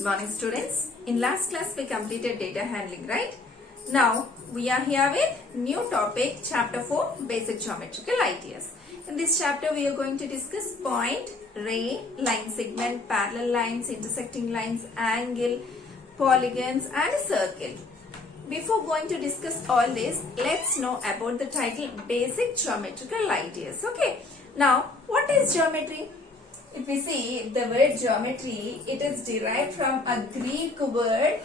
Good morning students. In last class we completed data handling, right? Now we are here with new topic chapter 4 basic geometrical ideas. In this chapter we are going to discuss point, ray, line segment, parallel lines, intersecting lines, angle, polygons and circle. Before going to discuss all this, let's know about the title basic geometrical ideas. Okay. Now what is geometry? If we see the word geometry, it is derived from a Greek word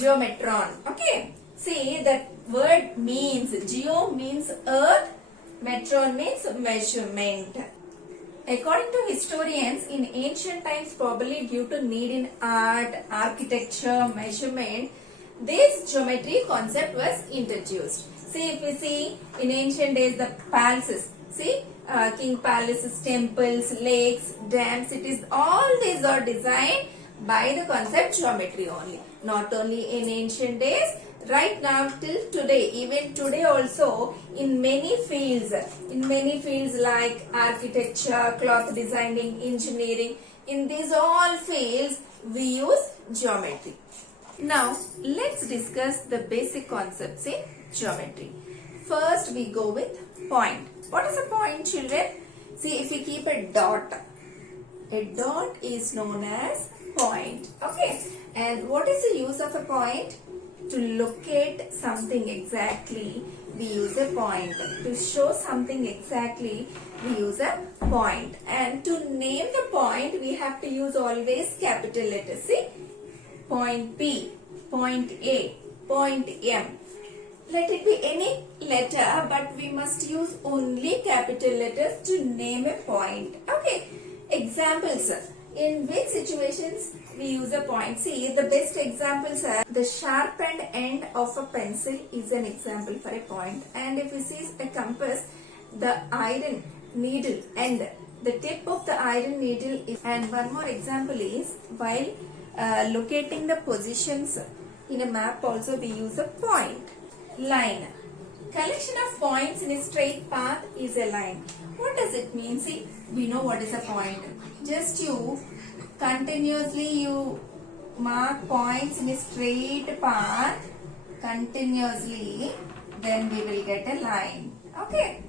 geometron. Okay. See, that word means, geo means earth, metron means measurement. According to historians, in ancient times, probably due to need in art, architecture, measurement, this geometry concept was introduced. See, if we see in ancient days the palaces, see, king palaces, temples, lakes, dams, all these are designed by the concept geometry only. Not only in ancient days, right now till today, even today also in many fields like architecture, cloth designing, engineering, in these all fields we use geometry. Now let's discuss the basic concepts in geometry. First we go with point. What is a point, children? See, if you keep a dot is known as point. Okay. And what is the use of a point? To locate something exactly, we use a point. To show something exactly, we use a point. And to name the point, we have to use always capital letters. See, point P, point A, point M. Let it be any letter, but we must use only capital letters to name a point. Okay. Examples. In which situations we use a point? See, the best examples are the sharpened end of a pencil is an example for a point. And if we see a compass, the iron needle end, the tip of the iron needle is. And one more example is while locating the positions in a map also we use a point. Line. Collection of points in a straight path is a line. What does it mean? See, we know what is a point. Just you continuously mark points in a straight path continuously, then we will get a line. Okay.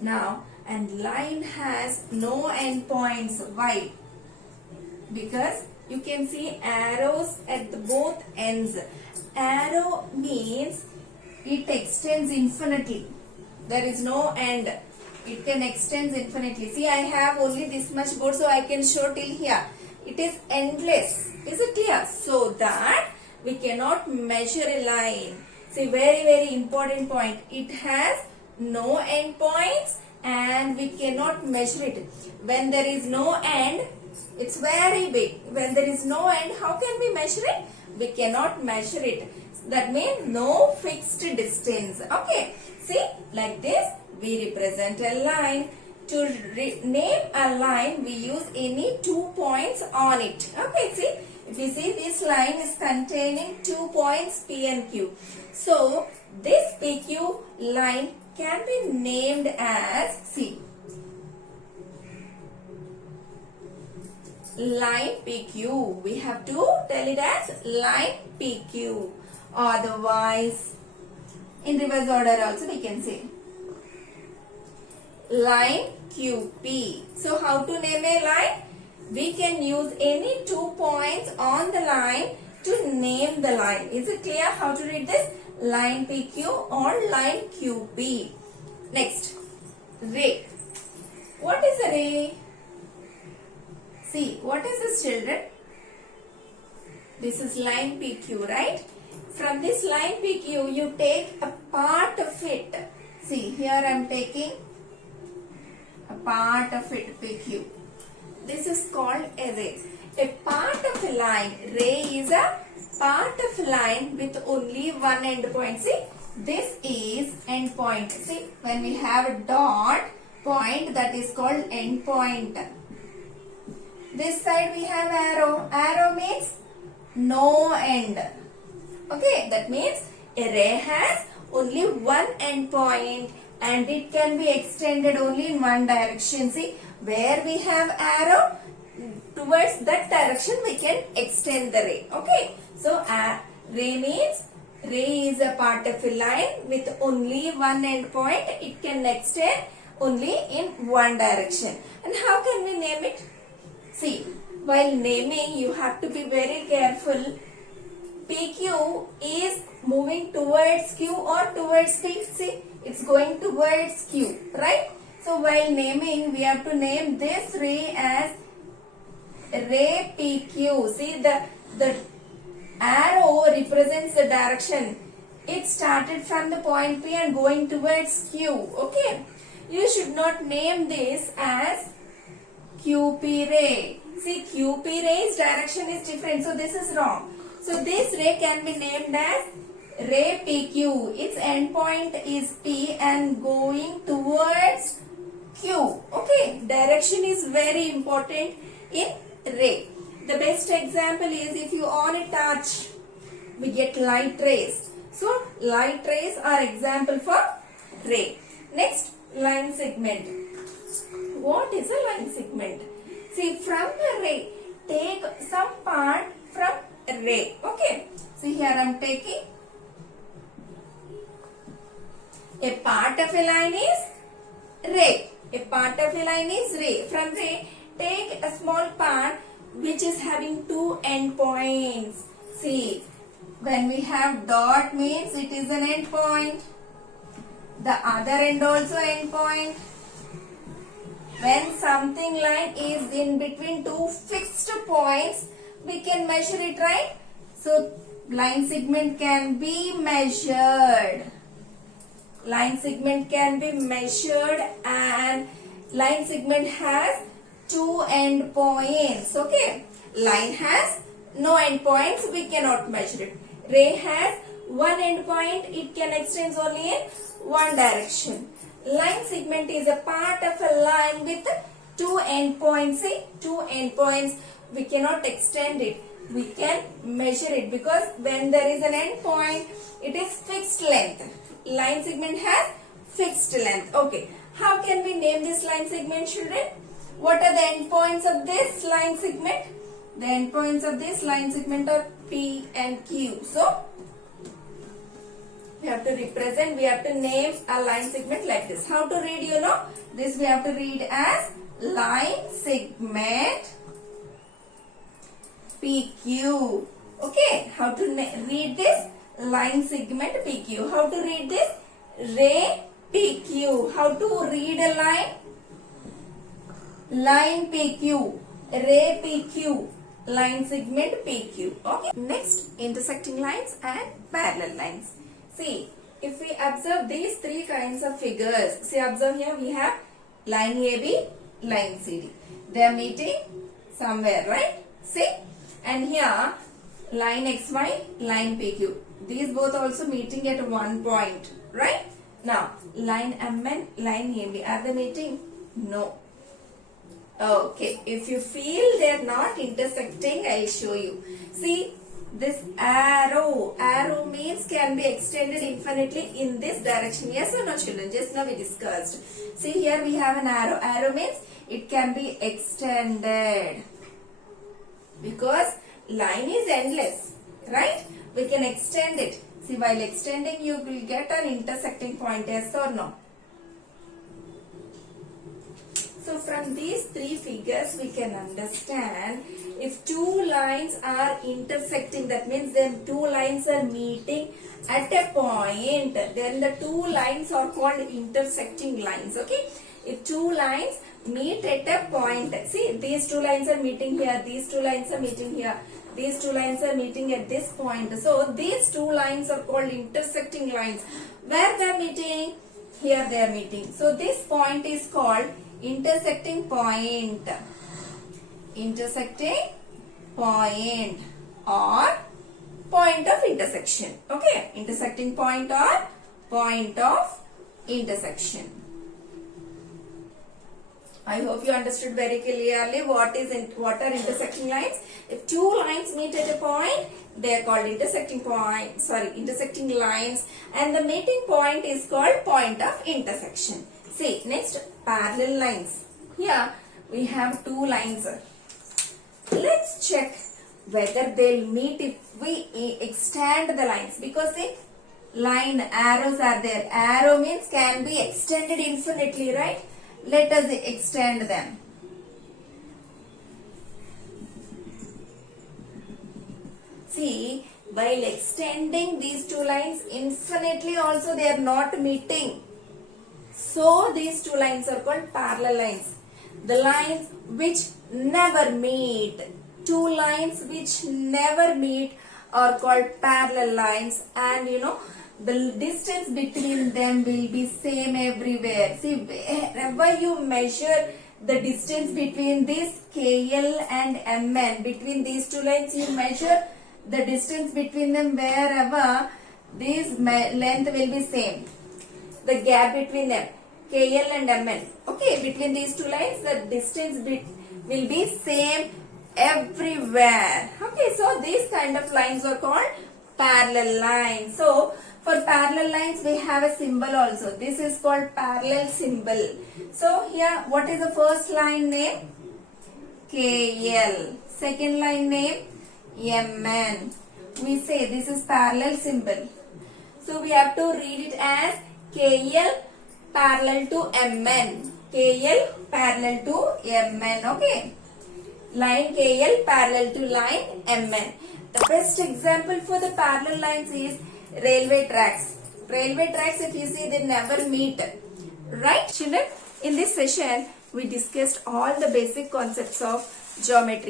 Now, and line has no endpoints. Why? Because you can see arrows at both ends. Arrow means it extends infinitely. There is no end. It can extend infinitely. See, I have only this much board, so I can show till here. It is endless. Is it clear? So that we cannot measure a line. See, very important point. It has no end points and we cannot measure it. When there is no end, it's very big. When there is no end, how can we measure it? We cannot measure it. That means no fixed distance. Okay. See, like this, we represent a line. To name a line, we use any 2 points on it. Okay, see, if you see this line is containing 2 points P and Q. So, this PQ line can be named as, see, line PQ. We have to tell it as line PQ. Otherwise, in reverse order also we can say line QP. So how to name a line? We can use any 2 points on the line to name the line. Is it clear how to read this? Line PQ or line QP. Next, ray. What is a ray? See, what is this, children? This is line PQ, right? From this line PQ, you take a part of it. See, here I am taking a part of it, PQ. This is called a ray. A part of a line, ray is a part of a line with only one end point. See, this is end point. See, when we have a dot point, that is called end point. This side we have arrow. Arrow means no end. Okay, that means a ray has only one end point and it can be extended only in one direction. See, where we have arrow, towards that direction we can extend the ray. Okay. So ray means ray is a part of a line with only one end point. It can extend only in one direction. And how can we name it? See, while naming you have to be very careful. PQ is moving towards Q or towards P. See, it's going towards Q, right? So while naming, we have to name this ray as ray PQ. See, the arrow represents the direction. It started from the point P and going towards Q. Okay. You should not name this as QP ray. See, QP ray's direction is different. So this is wrong. So this ray can be named as ray PQ. Its end point is P and going towards Q. Okay. Direction is very important in ray. The best example is if you on a torch, we get light rays. So light rays are example for ray. Next, line segment. What is a line segment? See, from the ray, take some part from a ray. Okay. See, here I am taking a part of a line is ray. A part of a line is ray. From ray, take a small part which is having two endpoints. See, when we have dot means it is an endpoint. The other end also endpoint. When something line is in between two fixed points, we can measure it, right? So, line segment can be measured. Line segment can be measured and line segment has two end points. Okay. Line has no end points. We cannot measure it. Ray has one end point. It can extend only in one direction. Line segment is a part of a line with two end points. See, two end points. We cannot extend it. We can measure it because when there is an end point, it is fixed length. Line segment has fixed length. Okay. How can we name this line segment, children? What are the endpoints of this line segment? The endpoints of this line segment are P and Q. So, we have to represent, we have to name a line segment like this. How to read, you know? This we have to read as line segment PQ. Okay. How to read this? Line segment PQ. How to read this? Ray PQ. How to read a line? Line PQ. Ray PQ. Line segment PQ. Okay. Next, intersecting lines and parallel lines. See, if we observe these three kinds of figures, see, observe here we have line AB, line CD. They are meeting somewhere, right? See, and here line XY, line PQ. These both also meeting at one point, right? Now, line MN, line AB, are they meeting? No. Okay, if you feel they are not intersecting, I will show you. See, this arrow means can be extended infinitely in this direction. Yes or no, children? Just now we discussed. See, here we have an arrow. Arrow means it can be extended because line is endless, right? We can extend it. See, while extending you will get an intersecting point, yes or no? So from these three figures we can understand if two lines are intersecting, that means then two lines are meeting at a point, then the two lines are called intersecting lines. Okay. If two lines meet at a point, see, these two lines are meeting here, these two lines are meeting here, these two lines are meeting at this point. So these two lines are called intersecting lines. Where they are meeting? Here they are meeting. So this point is called intersecting point. Intersecting point or point of intersection. Okay. Intersecting point or point of intersection. I hope you understood very clearly what are intersecting lines. If two lines meet at a point, they are called intersecting lines, and the meeting point is called point of intersection. See, next, parallel lines. Here we have two lines. Let's check whether they'll meet if we extend the lines, because see, line arrows are there. Arrow means can be extended infinitely, right? Let us extend them. See, while extending these two lines infinitely also they are not meeting. So these two lines are called parallel lines. The lines which never meet. Two lines which never meet are called parallel lines, and the distance between them will be same everywhere. See, wherever you measure the distance between this KL and MN, between these two lines you measure the distance between them, wherever this length will be same. The gap between them, KL and MN. Okay, between these two lines the distance will be same everywhere. Okay, so these kind of lines are called parallel lines. So for parallel lines we have a symbol also. This is called parallel symbol. So here what is the first line name? KL. Second line name? MN. We say this is parallel symbol. So we have to read it as KL parallel to MN. KL parallel to MN. Okay. Line KL parallel to line MN. The best example for the parallel lines is railway tracks. Railway tracks, if you see, they never meet. Right, children? In this session, we discussed all the basic concepts of geometry.